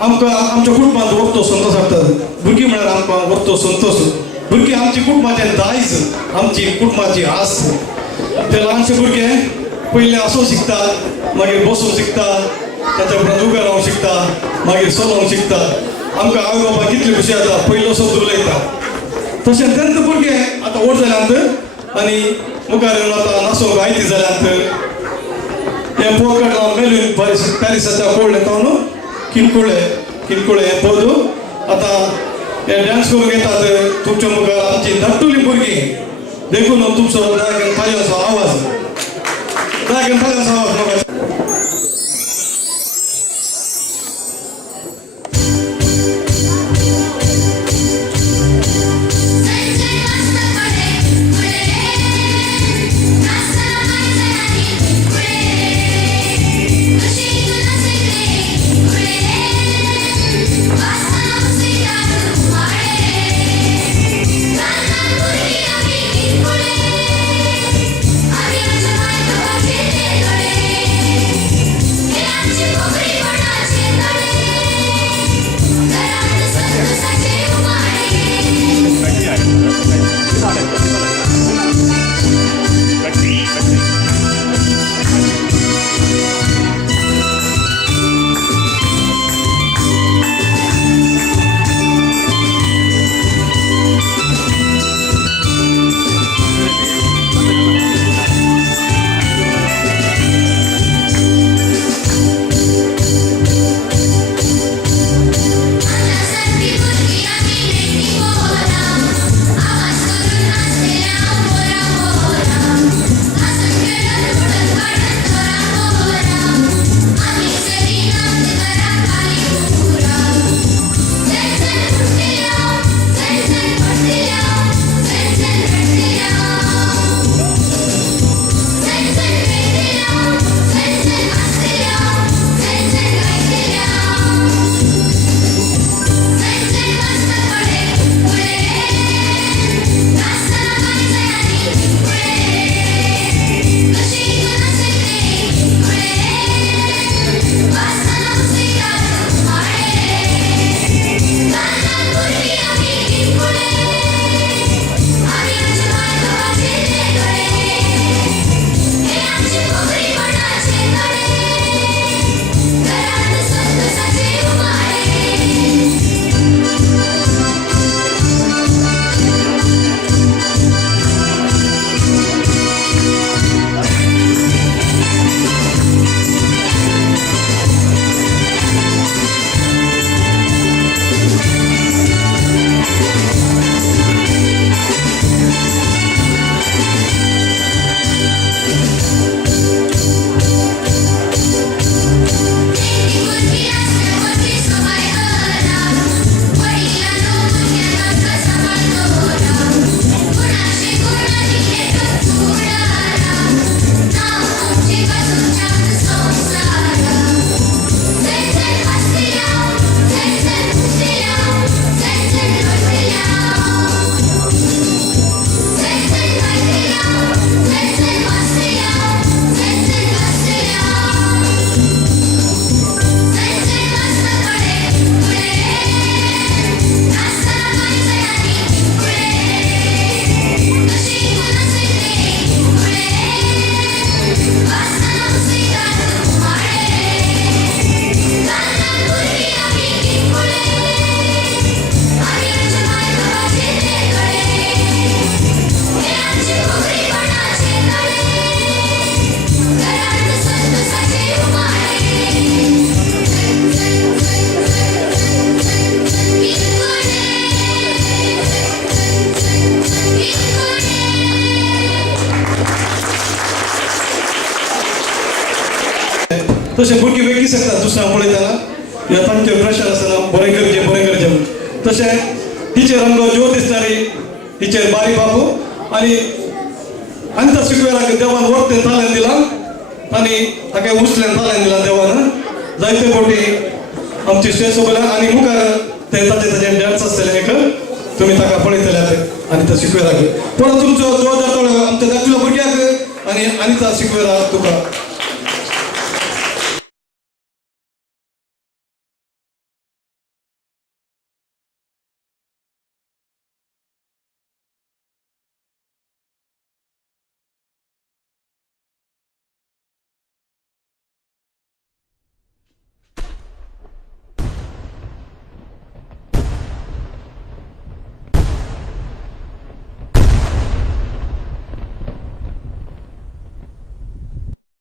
आमकां आमच्या कुटुंबात वरतो संतोष हाडटा भुरगीं म्हळ्यार आमकां वरतो संतोष भुरगीं आमची कुटुंबाचें दायज आमची कुटुंबाची आस्त ते ल्हानशे भुरगे पयले आसूं शिकतात मागीर बसूंक शिकतात ताच्या उपरांत उबे रावंक शिकतात मागीर चलोवंक शिकतात आमकां आवय बाबा कितली खुशी जाता पयलो शब्द उलयता तशें तेंच भुरगे आतां व्हड जाल्यांत आनी मुखार येवन आतां नाचोंक आयती जाल्यांत हे पोरकट मेलून पॅरिसाच्या कोळ्ळे तावन किनकुळे हे पद आतां हे डान्स करून येतात तुमच्या मुखार आमची धाकटुली भुरगीं देखून तुमचो दयागेन थाळ्याचो आवाज म्हाका तसे भुरगे वेगळी शकतात दुसऱ्या पळयतना ह्या तांचे प्रेशर आसतना बरें करचें तशें टिचर आमकां ज्योत दिसताली टिचर बारी बाबू आनी त्या स्क्वेराक देवान वरतें तालें दिलां आनी ताका उचलें तालें दिलां देवान जायते फावटी आमची स्टेज सोबत आनी मुखार ते ताचे डान्स आसतले एक तुमी ताका पळयतल्यात आनी त्या स्क्वेराक परत तुमचो जोरदार आमच्या धाकट्या भुरग्याक आनी त्या स्क्वेराक तुका